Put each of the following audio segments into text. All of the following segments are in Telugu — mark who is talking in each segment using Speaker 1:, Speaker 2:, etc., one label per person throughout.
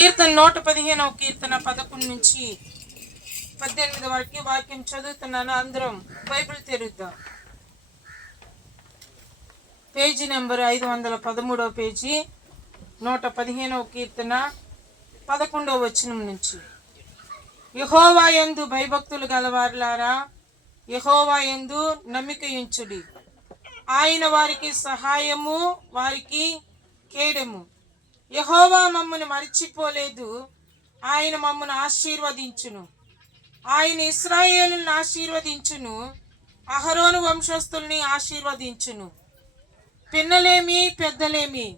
Speaker 1: కీర్తన నూట పదిహేనవ కీర్తన పదకొండు నుంచి పద్దెనిమిది వరకు వాక్యం చదువుతున్నాను. అందరం బైబిల్ తెరుద్దాం. పేజీ నెంబర్ ఐదు వందల పదమూడవ పేజీ నూట పదిహేనవ కీర్తన పదకొండవ వచనం నుంచి. యహోవా యందు భయభక్తులు గలవారులారా యహోవా యందు నమ్మిక ఆయన వారికి సహాయము వారికి కేడము. యహోవా మమ్మను మరిచిపోలేదు. ఆయన మమ్మను ఆశీర్వదించును. ఆయన ఇస్రాయేలును ఆశీర్వదించును. అహరోను వంశస్థుల్ని ఆశీర్వదించును. పిన్నలేమి పెద్దలేమి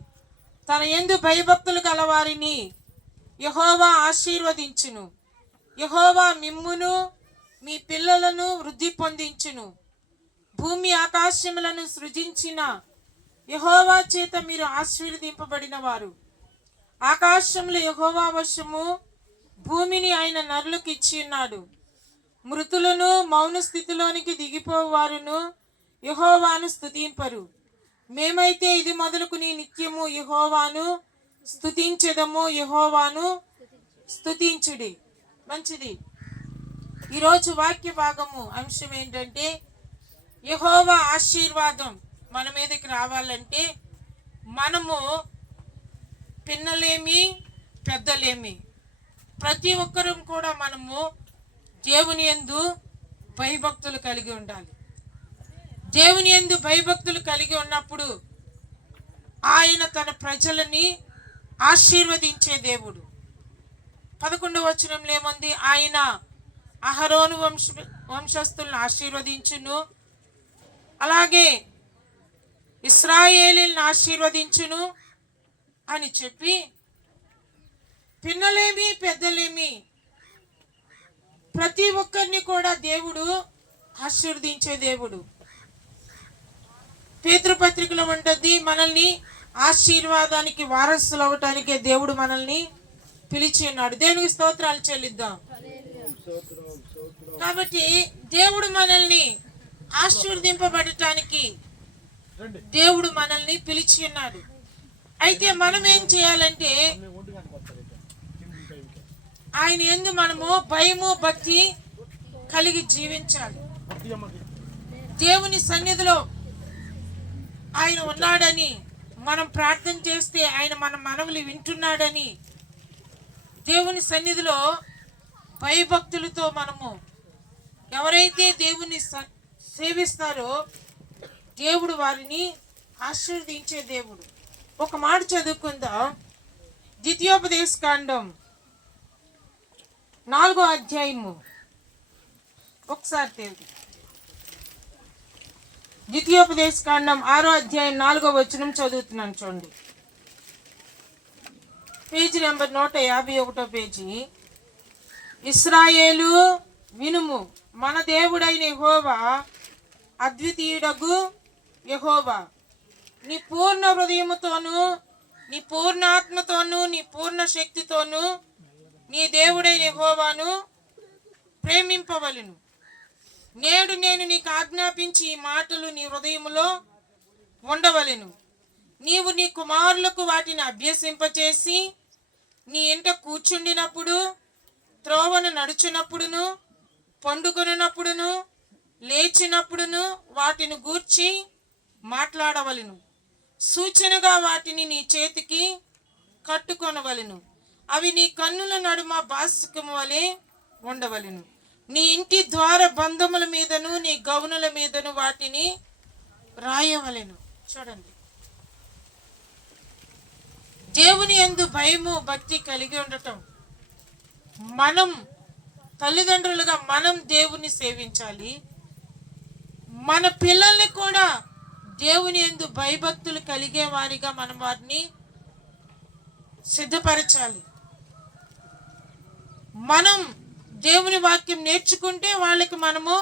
Speaker 1: తన ఎందు భయభక్తులు గలవారిని యహోవా ఆశీర్వదించును. యహోవా మిమ్మును మీ పిల్లలను వృద్ధి పొందించును. భూమి ఆకాశములను సృజించిన యహోవా చేత మీరు ఆశీర్వదింపబడిన వారు. ఆకాశంలో యహోవా వశము భూమిని ఆయన నరులకు ఇచ్చి ఉన్నాడు. మృతులను మౌన స్థితిలోనికి దిగిపోవారును యహోవాను స్థుతింపరు మేమైతే ఇది మొదలుకుని నిత్యము యహోవాను స్థుతించదము యహోవాను స్థుతించుడి మంచిది. ఈరోజు వాక్య భాగము అంశం ఏంటంటే యహోవా ఆశీర్వాదం మన మీదకి రావాలంటే మనము పిన్నలేమి పెద్దలేమి. ప్రతి ఒక్కరూ కూడా మనము దేవుని యందు భయభక్తులు కలిగి ఉండాలి. దేవుని యందు భయభక్తులు కలిగి ఉన్నప్పుడు ఆయన తన ప్రజలని ఆశీర్వదించే దేవుడు. పదకొండవ వచనంలో ఏముంది? ఆయన అహరోను వంశ వంశస్థులను ఆశీర్వదించును. అలాగే ఇస్రాయేలీలను ఆశీర్వదించును. అని చెప్పి పిన్నలేమి పెద్దలేమి. ప్రతి ఒక్కరిని కూడా దేవుడు ఆశీర్వదించే దేవుడు. పేతృపత్రికలో ఉంటుంది మనల్ని ఆశీర్వాదానికి వారసులు అవటానికే దేవుడు మనల్ని పిలిచి ఉన్నాడు. దేవునికి స్తోత్రాలు చెల్లిద్దాం. కాబట్టి దేవుడు మనల్ని ఆశీర్వదింపబడటానికి దేవుడు మనల్ని పిలిచి ఉన్నాడు. అయితే మనం ఏం చేయాలంటే ఆయన ఎందు మనము భయము భక్తి కలిగి జీవించాలి. దేవుని సన్నిధిలో ఆయన ఉన్నాడని మనం ప్రార్థన చేస్తే ఆయన మన మనవులు వింటున్నాడని దేవుని సన్నిధిలో భయభక్తులతో మనము ఎవరైతే దేవుని స- సేవిస్తారో దేవుడు వారిని ఆశీర్వదించే దేవుడు. ఒక మాట చదువుకుందాం. ద్వితీయోపదేశ కాండం నాలుగో అధ్యాయము. ఒకసారి తెలుగు ద్వితీయోపదేశ కాండం ఆరో అధ్యాయం నాలుగో వచనం చదువుతున్నాను చూడండి. పేజీ నెంబర్ నూట యాభై ఒకటో పేజీ. ఇస్రాయేలు వినుము మన దేవుడైన యహోవా అద్వితీయుడగు యహోవా. నీ పూర్ణ హృదయముతోను నీ పూర్ణ ఆత్మతోను నీ పూర్ణ శక్తితోను నీ దేవుడైన యెహోవాను ప్రేమింపవలను. నేడు నేను నీకు ఆజ్ఞాపించి ఈ మాటలు నీ హృదయములో ఉండవలెను. నీవు నీ కుమారులకు వాటిని అభ్యసింపచేసి నీ ఇంట కూర్చుండినప్పుడు త్రోవను నడుచునప్పుడును పండుకొనినప్పుడును లేచినప్పుడును వాటిని గూర్చి మాట్లాడవలెను. సూచనగా వాటిని నీ చేతికి కట్టుకొనవలెను. అవి నీ కన్నుల నడుమ బాసికము వలె ఉండవలెను. నీ ఇంటి ద్వార బంధముల మీదను నీ గౌనుల మీదను వాటిని రాయవలను. చూడండి. దేవుని యందు భయము భక్తి కలిగి ఉండటం మనం తల్లిదండ్రులుగా మనం దేవుని సేవించాలి. మన పిల్లల్ని కూడా దేవుని ఎందు భయభక్తులు కలిగే వారిగా మనం వారిని సిద్ధపరచాలి. మనం దేవుని వాక్యం నేర్చుకుంటే వాళ్ళకి మనము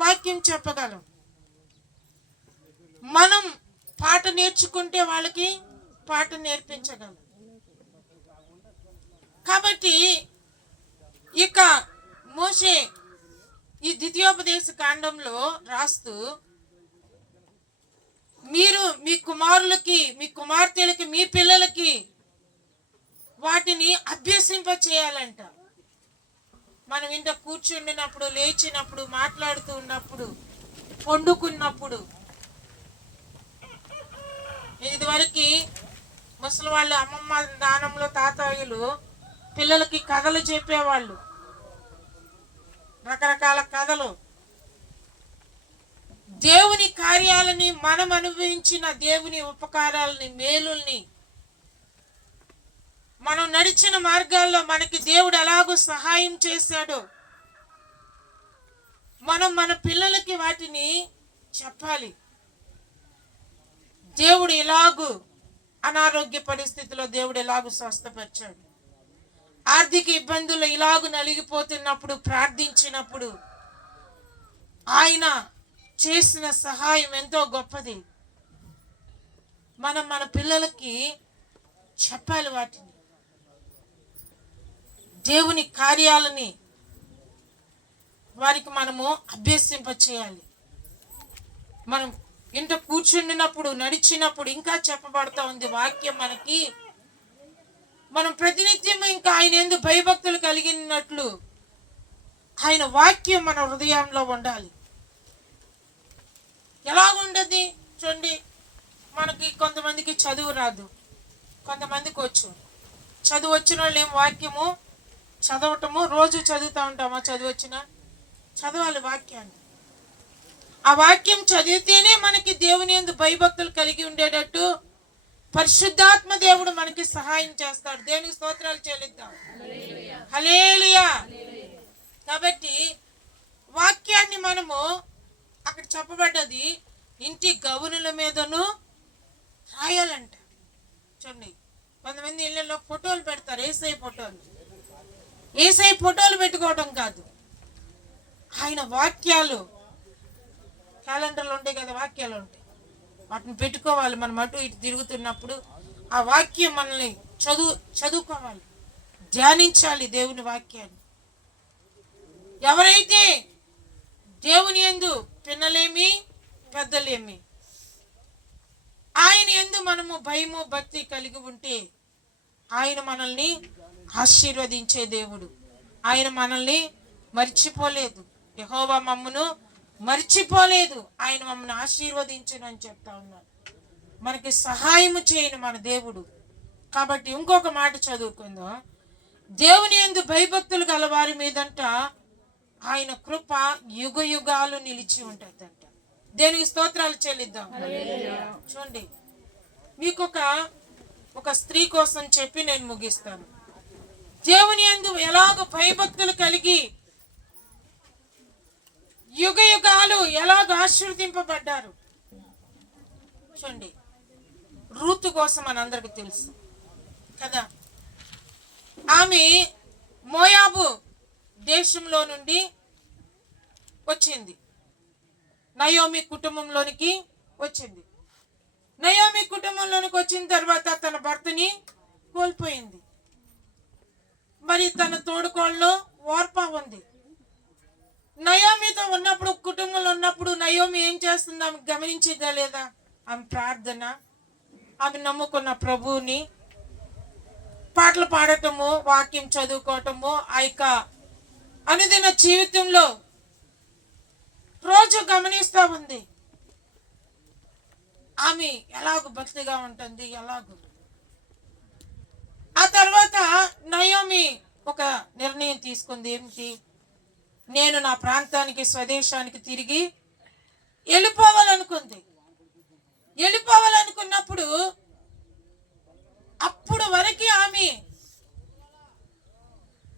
Speaker 1: వాక్యం చెప్పగలం. మనం పాట నేర్చుకుంటే వాళ్ళకి పాట నేర్పించగలం. కాబట్టి ఇక మోషే ఈ ద్వితీయోపదేశ కాండంలో రాస్తూ మీరు మీ కుమారులకి మీ కుమార్తెలకి మీ పిల్లలకి వాటిని అభ్యసింప చేయాలంట. మనం ఇంత కూర్చుండినప్పుడు లేచినప్పుడు మాట్లాడుతూ ఉన్నప్పుడు వండుకున్నప్పుడు ఇదివరకు ముసలి వాళ్ళు అమ్మమ్మ దానంలో తాతయ్యలు పిల్లలకి కథలు చెప్పేవాళ్ళు. రకరకాల కథలు. దేవుని కార్యాలని మనం అనుభవించిన దేవుని ఉపకారాలని మేలుల్ని మనం నడిచిన మార్గాల్లో మనకి దేవుడు ఎలాగో సహాయం చేశాడో మనం మన పిల్లలకి వాటిని చెప్పాలి. దేవుడు ఎలాగూ అనారోగ్య పరిస్థితిలో దేవుడు ఎలాగూ స్వస్థపరిచాడు. ఆర్థిక ఇబ్బందులు ఇలాగూ నలిగిపోతున్నప్పుడు ప్రార్థించినప్పుడు ఆయన చేసిన సహాయం ఎంతో గొప్పది. మనం మన పిల్లలకి చెప్పాలి వాటిని. దేవుని కార్యాలని వారికి మనము అభ్యసింప చేయాలి మనం ఇంట కూర్చుండినప్పుడు నడిచినప్పుడు ఇంకా చెప్పబడతా ఉంది వాక్యం మనకి. మనం ప్రతినిత్యం ఇంకా ఆయన ఎందు భయభక్తులు కలిగినట్లు ఆయన వాక్యం మన హృదయంలో ఉండాలి. ఎలా ఉండదు చూడండి మనకి కొంతమందికి చదువు రాదు కొంతమందికి వచ్చు. చదువు వచ్చిన వాళ్ళు ఏం వాక్యము? చదవటము రోజు చదువుతూ ఉంటామా చదువు వచ్చిన? చదవాలి వాక్యాన్ని. ఆ వాక్యం చదివితేనే మనకి దేవుని ఎందు భయభక్తులు కలిగి ఉండేటట్టు పరిశుద్ధాత్మ దేవుడు మనకి సహాయం చేస్తాడు. దేవునికి స్తోత్రాలు చెల్లిద్దాం. హలేలుయా కాబట్టి వాక్యాన్ని మనము అక్కడ చెప్పబడ్డది ఇంటి గవనుల మీదను రాయాలంట. చూడండి కొంతమంది ఇళ్ళల్లో ఫోటోలు పెడతారు ఏసై ఫోటోలు. ఏసఐ ఫోటోలు పెట్టుకోవడం కాదు. ఆయన వాక్యాలు క్యాలెండర్లు ఉంటాయి కదా వాక్యాలు ఉంటాయి. వాటిని పెట్టుకోవాలి మనం అటు ఇటు తిరుగుతున్నప్పుడు. ఆ వాక్యం మనల్ని చదువు చదువుకోవాలి. ధ్యానించాలి దేవుని వాక్యాన్ని. ఎవరైతే దేవుని ఎందు పిన్నలేమి పెద్దలేమి ఆయన ఎందు మనము భయము భక్తి కలిగి ఉంటే ఆయన మనల్ని ఆశీర్వదించే దేవుడు. ఆయన మనల్ని మర్చిపోలేదు. యహోవా మమ్మను మర్చిపోలేదు. ఆయన మమ్మల్ని ఆశీర్వదించను అని చెప్తా ఉన్నాడు. మనకి సహాయము చేయను మన దేవుడు. కాబట్టి ఇంకొక మాట చదువుకుందాం. దేవుని ఎందు భయభక్తులు గల వారి మీదంట ఆయన కృప యుగ యుగాలు నిలిచి ఉంటుందంట. దేనికి స్తోత్రాలు చెల్లిద్దాం. చూడండి మీకు ఒక ఒక స్త్రీ కోసం చెప్పి నేను ముగిస్తాను. దేవుని యందు ఎలాగ భయభక్తులు కలిగి యుగ యుగాలు ఎలాగ ఆశీర్వదింపబడ్డారు? చూడండి రూతు కోసం మనందరికి తెలుసు. కదా? ఆమె మోయాబు దేశంలో నుండి వచ్చింది. నయోమి కుటుంబంలోనికి వచ్చింది. నయోమి కుటుంబంలోనికి వచ్చిన తర్వాత తన భర్తని కోల్పోయింది. మరి తన తోడుకోళ్ళు ఓర్పా ఉంది. నయోమితో ఉన్నప్పుడు కుటుంబంలో ఉన్నప్పుడు నయోమి ఏం చేస్తుంది? ఆమె గమనించిందా లేదా? ఆమె ప్రార్థన ఆమె నమ్ముకున్న ప్రభువుని పాటలు పాడటము వాక్యం చదువుకోవటము ఆ యొక్క అనుదిన జీవితంలో రోజు గమనిస్తూ ఉంది. ఆమె ఎలాగో భక్తిగా ఉంటుంది ఎలాగు? ఆ తర్వాత నయోమి ఒక నిర్ణయం తీసుకుంది ఏమిటి? నేను నా ప్రాంతానికి స్వదేశానికి తిరిగి వెళ్ళిపోవాలనుకుంది. వెళ్ళిపోవాలనుకున్నప్పుడు అప్పుడు వరకు ఆమె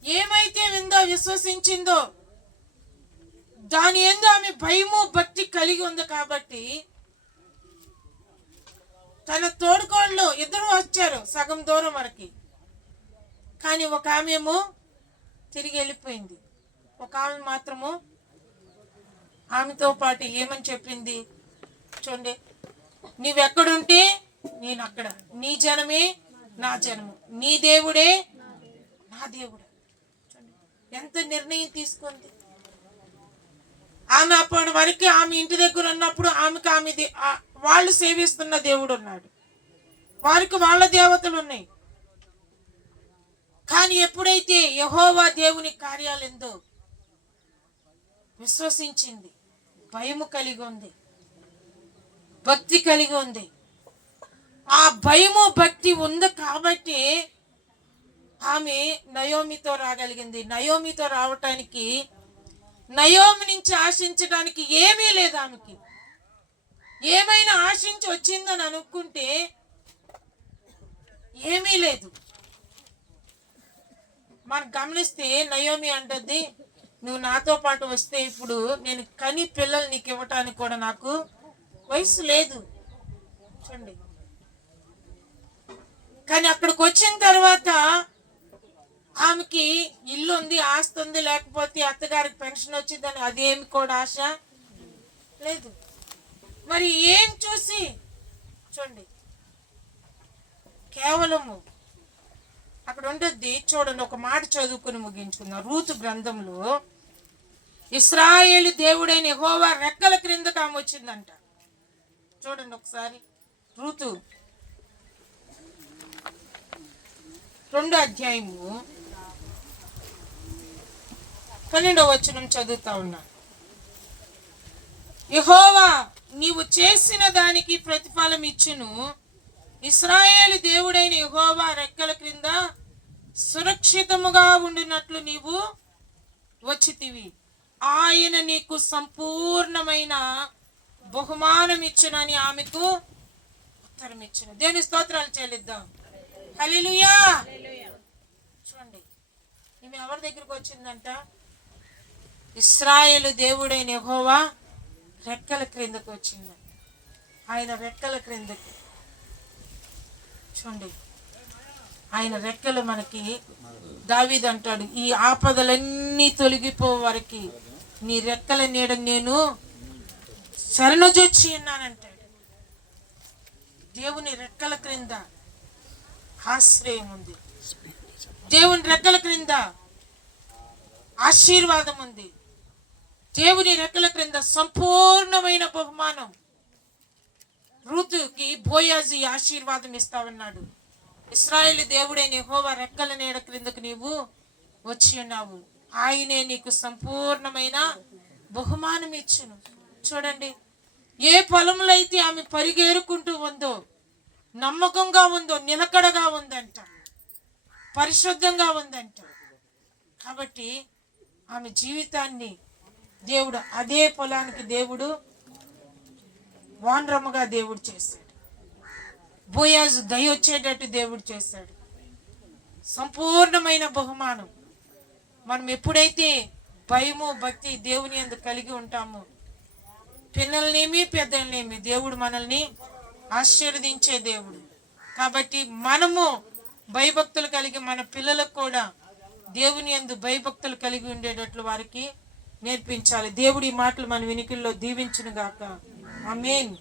Speaker 1: ఏమైతే విందో విశ్వసించిందో దాని ఎందు ఆమె భయము భక్తి కలిగి ఉంది కాబట్టి తన తోడుకోళ్ళు ఇద్దరు వచ్చారు సగం దూరం వరకు. కానీ ఒక ఆమె ఏమో తిరిగి వెళ్ళిపోయింది. ఒక ఆమె మాత్రము ఆమెతో పాటు ఏమని చెప్పింది చూడండి. నీవెక్కడుంటే నేను అక్కడ. నీ జనమే నా జనము. నీ దేవుడే నా దేవుడే. ఎంత నిర్ణయం తీసుకుంది? ఆమె అప్పటి వరకు ఆమె ఇంటి దగ్గర ఉన్నప్పుడు ఆమెకు ఆమె వాళ్ళు సేవిస్తున్న దేవుడు ఉన్నాడు. వారికి వాళ్ళ దేవతలు ఉన్నాయి. కానీ ఎప్పుడైతే యహోవా దేవుని కార్యాలెందో విశ్వసించింది భయము కలిగి ఉంది భక్తి కలిగి ఉంది ఆ భయము భక్తి ఉంది కాబట్టి ఆమె నయోమితో రాగలిగింది. నయోమితో రావటానికి నయోమి నుంచి ఆశించడానికి ఏమీ లేదు ఆమెకి. ఏమైనా ఆశించి వచ్చిందని అనుకుంటే ఏమీ లేదు. మనం గమనిస్తే నయోమి అంటుంది నువ్వు నాతో పాటు వస్తే ఇప్పుడు నేను కని పిల్లలు నీకు ఇవ్వటానికి కూడా నాకు వయసు లేదు. చూడండి. కానీ అక్కడికి వచ్చిన తర్వాత ఆమెకి ఇల్లు ఉంది ఆస్తి ఉంది లేకపోతే అత్తగారికి పెన్షన్ వచ్చిందని అదేమి కూడా ఆశ లేదు. మరి ఏం చూసి? చూడండి. కేవలము అక్కడ ఉండద్ది చూడండి ఒక మాట చదువుకుని ముగించుకుందాం. రూతు గ్రంథంలో ఇస్రాయేలు దేవుడైన హోవా రెక్కల క్రిందకు ఆమె వచ్చిందంట. చూడండి ఒకసారి. రూతు. రెండు అధ్యాయము. పన్నెండవ వచనం చదువుతా ఉన్నా. యెహోవా నీవు చేసిన దానికి ప్రతిఫలం ఇచ్చును. ఇస్రాయేలు దేవుడైన యెహోవా రెక్కల క్రింద సురక్షితముగా ఉండినట్లు నీవు వచ్చితివి. ఆయన నీకు సంపూర్ణమైన బహుమానం ఇచ్చునని ఆమెకు ఉత్తరం ఇచ్చును. దేని స్తోత్రాలు చెల్లిద్దాం. హల్లెలూయా. చూడండి. ఈమె ఎవరి దగ్గరికి వచ్చిందంట? ఇస్రాయేలు దేవుడైన ఎహోవా రెక్కల క్రిందకు వచ్చిందంట ఆయన రెక్కల క్రిందకి. చూడండి. ఆయన రెక్కలు మనకి దావీదు అంటాడు ఈ ఆపదలన్నీ తొలగిపో వరకు. నీ రెక్కల నీడ నేను శరణజొచ్చి ఉన్నానంటాడు దేవుని రెక్కల క్రింద ఆశ్రయం ఉంది. దేవుని రెక్కల క్రింద ఆశీర్వాదం ఉంది. దేవుని రెక్కల క్రింద సంపూర్ణమైన బహుమానం. ఋతుకి బోయాజీ ఆశీర్వాదం ఇస్తావన్నాడు. ఇస్రాయేల్ దేవుడే యెహోవా రెక్కల నీడ క్రిందకు నీవు వచ్చి ఉన్నావు. ఆయనే నీకు సంపూర్ణమైన బహుమానం ఇచ్చును. చూడండి ఏ పొలంలో అయితే ఆమె పరిగేరుకుంటూ ఉందో నమ్మకంగా ఉందో నిలకడగా ఉందంట పరిశుద్ధంగా ఉందంట. కాబట్టి ఆమె జీవితాన్ని దేవుడు అదే పొలానికి దేవుడు వానరముగా దేవుడు చేశాడు. బోయాజు దయ వచ్చేటట్టు దేవుడు చేశాడు. సంపూర్ణమైన బహుమానం. మనం ఎప్పుడైతే భయము భక్తి దేవుని అందు కలిగి ఉంటామో పిల్లలనేమి పెద్దలనేమి దేవుడు మనల్ని ఆశీర్వదించే దేవుడు. కాబట్టి మనము భయభక్తులు కలిగి మన పిల్లలకు కూడా దేవుని యందు భయభక్తులు కలిగి ఉండేటట్లు వారికి నేర్పించాలి. దేవుడి మాటలు మన వినికిల్లో దీవించును గాక ఆమేన్.